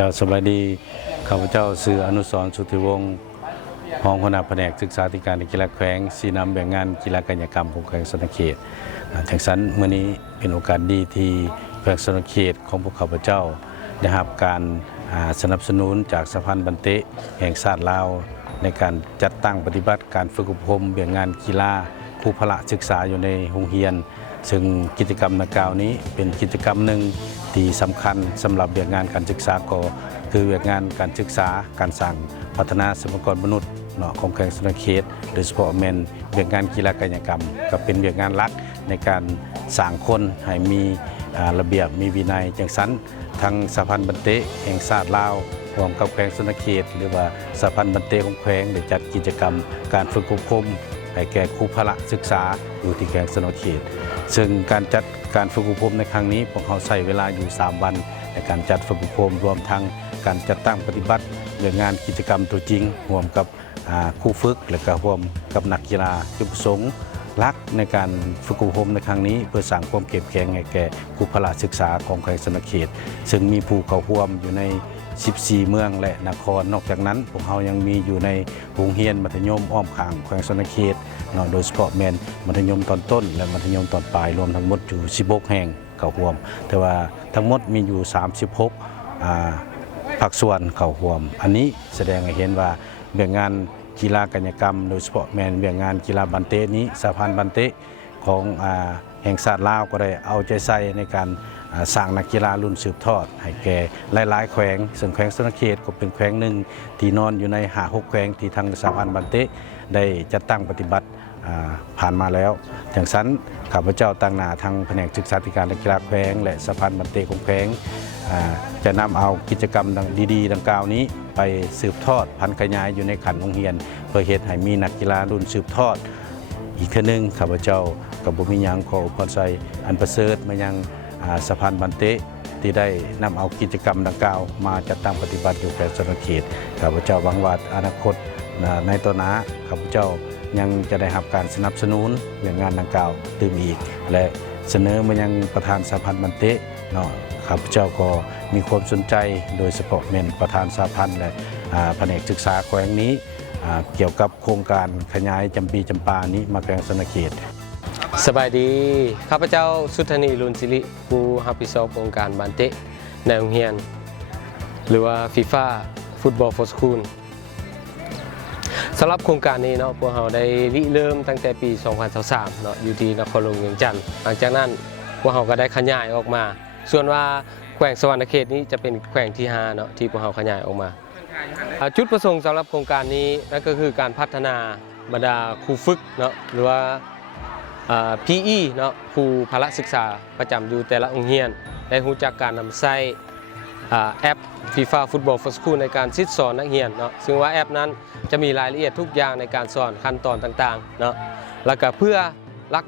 เจ้าสบายดีข้าพเจ้าชื่ออนุสรณ์สุทธิวงศ์รองหัวหน้าแผนกศึกษาธิการกีฬาแขวงสีนำแบ่งงานกีฬากายกรรมของแขวงสนเขตจากนั้นเมื่อนี้เป็นโอกาสดีที่แขวงสนเขตของพวกข้าพเจ้าได้รับการสนับสนุนจากสะพานบันเตะแห่งชาติลาวในการจัดตั้งปฏิบัติการฝึกอบรมแบ่งงานกีฬาครูพละศึกษาอยู่ในโรงเรียนซึ่งกิจกรรมดังกล่าวนี้เป็นกิจกรรมหนึ่งที่สำคัญสำหรับเรื่องงานการศึกษาก็คือเรื่องงานการศึกษาการสร้างพัฒนาทรัพยากรมนุษย์ของแขวงสนเขตโดยเฉพาะเรื่องงานกีฬากายกรรมก็เป็นเรื่องงานหลักในการสร้างคนให้มีระเบียบมีวินัยจังสันทั้งสะพานบันเตะแห่งชาติลาวรวมกับแขวงสนเขตหรือว่าสะพานบันเตะของแขวงได้จัดกิจกรรมการฝึกอบรมให้แก่ครูพละศึกษาอยู่ที่แขวงสนเขตซึ่งการจัดการฝึกอบรมในครั้งนี้พวกเขาใช้เวลาอยู่3วันในการจัดฝึกอบรมรวมทั้งการจัดตั้งปฏิบัติเรื่องงานกิจกรรมตัวจริงร่วมกับครูฝึกและก็ร่วมกับนักกีฬาจุดประสงค์หลักในการฝึกอบรมในครั้งนี้เพื่อสร้างความเข้มแข็งให้แก่ครูพละศึกษาของแขวงสนเขตซึ่งมีผู้เข้าร่วมอยู่ใน14 เมืองและนครนอกจากนั้นพวกเขายังมีอยู่ในโรงเรียนมัธยมอ้อมข้างแขวงสนเขตโดยเฉพาะมัธยมตอนต้นและมัธยมตอนปลายรวมทั้งหมดอยู่16 แห่งเข้าร่วมแต่ว่าทั้งหมดมีอยู่36ภาคส่วนเข้าร่วมอันนี้แสดงให้เห็นว่าเรื่องงานกีฬากายกรรมโดยเฉพาะเรื่องงานกีฬาบันเตะนี้สะพานบันเตะของแห่งชาติลาวก็ได้เอาใจใส่ในการสร้างนักกีฬารุ่นสืบทอดให้แก่หลายๆแขวงซึ่งแขวงสนเขตก็เป็นแขวงหนึ่งที่นอนอยู่ใน5-6 แขวงที่ทางสะพานบันเตะได้จัดตั้งปฏิบัติผ่านมาแล้วอย่างนั้นข้าพเจ้าตั้งหน้าทางแผนกศึกษาธิการและกีฬาแขวงและสะพานบันเตะของแขวงจะนำเอากิจกรรมดีๆดังกล่าวนี้ไปสืบทอดพันธุ์ขยายอยู่ในขันโรงเรียนเพื่อเฮ็ดให้มีนักกีฬารุ่นสืบทอดอีกทีนึงข้าพเจ้ากับบุญมีหยังขออุปสัยอันประเสริฐมายังสะพานบันเตะที่ได้นำเอากิจกรรมดังกล่าวมาจัดตั้งปฏิบัติอยู่แขวงสนเขตข้าพเจ้าหวังว่าอนาคตในต่อหน้าข้าพเจ้ายังจะได้รับการสนับสนุนเรื่องงานดังกล่าวตื่มอีกและเสนอมายังประธานสะพานบันเตะข้าพเจ้าก็มีความสนใจโดยเฉพาะประธานสะพานและแผนกศึกษาแขวงนี้เกี่ยวกับโครงการขยายจำปีจำปานี้มาแขวงสนเขตสบายดีข้าพเจ้าสุธนีลุนศิริผู้รับผิดชอบโครงการบันเตะในโรงเรียนหรือว่าฟีฟ่าฟุตบอลฟอร์สคูลสำหรับโครงการนี้พวกเราได้ริเริ่มตั้งแต่ปี 2023อยู่ที่นครหลวงเวียงจันทร์หลังจากนั้นพวกเราก็ได้ขยายออกมาส่วนว่าแขวงสวรรณเขตนี้จะเป็นแขวงที่5ที่พวกเราขยายออกมาจุดประสงค์สำหรับโครงการนี้นั่นก็คือการพัฒนาบรรดาครูฝึกหรือว่า PE ครูพละศึกษาประจำอยู่แต่ละโรงเรียนได้รู้จักการนำใช้แอป FIFA Football for School ในการซิดสอนนักเรียนซึ่งว่าแอปนั้นจะมีรายละเอียดทุกอย่างในการสอนขั้นตอนต่างๆแล้วก็เพื่อ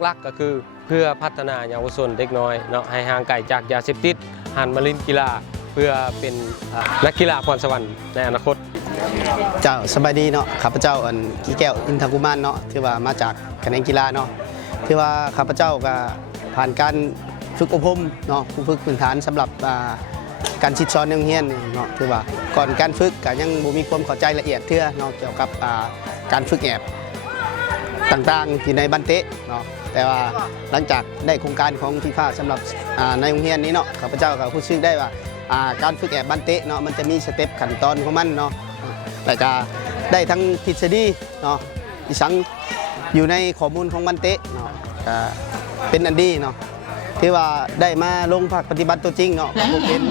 ลักๆก็คือเพื่อพัฒนาเยาวชนเด็กน้อยให้ห่างไกลจากยาเสพติดหันมาเล่นกีฬาเพื่อเป็นนักกีฬาพรสวรรค์ในอนาคตเจ้าสบายดีข้าพเจ้ากีแก้วอินทกุมารที่ว่ามาจากแขนงกีฬาที่ว่าข้าพเจ้าก็ผ่านการฝึกอบรมผู้ฝึกพื้นฐานสำหรับการชิดซ้อนในโรงเรียนคือว่าก่อนการฝึกก็ยังบ่มีความเข้าใจละเอียดเท่าเกี่ยวกับการฝึกแอบต่างๆที่ในบันเตะแต่ว่าหลังจากได้โครงการของฟีฟ่าสำหรับในโรงเรียนนี้ข้าพเจ้าก็รู้สึกได้ว่าการฝึกแอบบันเตะมันจะมีสเต็ปขั้นตอนของมันแต่ก็ได้ทั้งทฤษฎีที่สังอยู่ในข้อมูลของบันเตะก็เป็นอันดีที่ว่าได้มาลงภาคปฏิบัติตัวจริงผมเป็น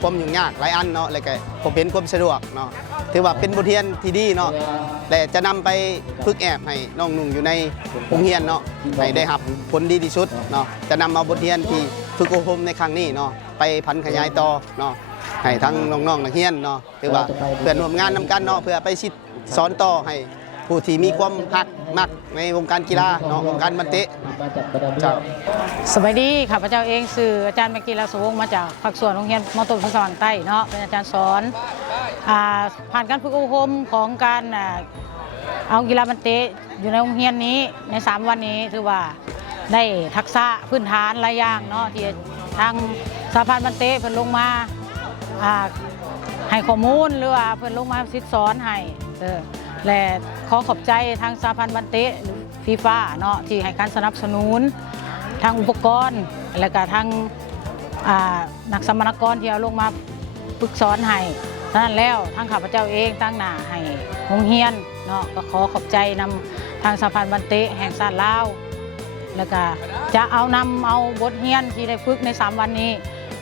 ความยุ่งยากหลายอันแล้วก็ผมเป็นความสะดวกที่ว่าเป็นบทเรียนที่ดีแต่จะนำไปฝึกแอบให้น้องนุ่งอยู่ในโรงเรียนให้ได้รับผลดีที่สุดจะนำเอาบทเรียนที่ฝึกอบรมในครั้งนี้ไปพันขยายต่อให้ทั้งน้องๆนักเรียนถือว่าเพื่อนร่วมงานนำกันเพื่อไปสอนต่อให้ผู้ที่มีความมักในวงการกีฬาวงการบันเตะสวัสดีข้าพเจ้าเองสื่ออาจารย์เมกีฬาสวงมาจากภาคส่วนโรงเรียนมต้นพระสว่างใต้เป็นอาจารย์สอนผ่านการฝึกอบรมของการเอากีฬาบันเตะอยู่ในโรงเรียนนี้ใน3 วันนี้ถือว่าได้ทักษะพื้นฐานหลายอย่างที่ทางสหพันธ์บันเตะเพิ่นลงมา ให้ข้อมูลหรือว่าเพิ่นลงมาซิดสอนให้และขอขอบใจทางสหพันธ์บันเตะหรือฟีฟ่าเนาะที่ให้การสนับสนุนทางอุปกรณ์และก็ทางนักสัมมนากรที่เอาลงมาฝึกสอนให้ฉะนั้นแล้วทางข้าพเจ้าเองตั้งหน้าให้โรงเรียนเนาะก็ขอขอบใจนำทางสหพันธ์บันเตะแห่งชาติลาวแล้วก็จะเอาบทเรียนที่ได้ฝึกใน3วันนี้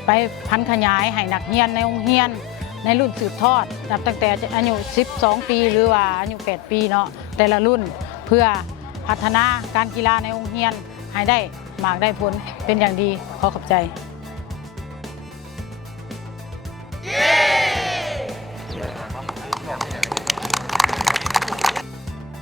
ไปพันขยายให้นักเรียนในโรงเรียนในรุ่นสืบทอดนับตั้งแต่อายุ12 ปีหรือว่าอายุ8 ปีเนาะแต่ละรุ่นเพื่อพัฒนาการกีฬาในโรงเรียนให้ได้มากได้ผลเป็นอย่างดีขอขอบใจ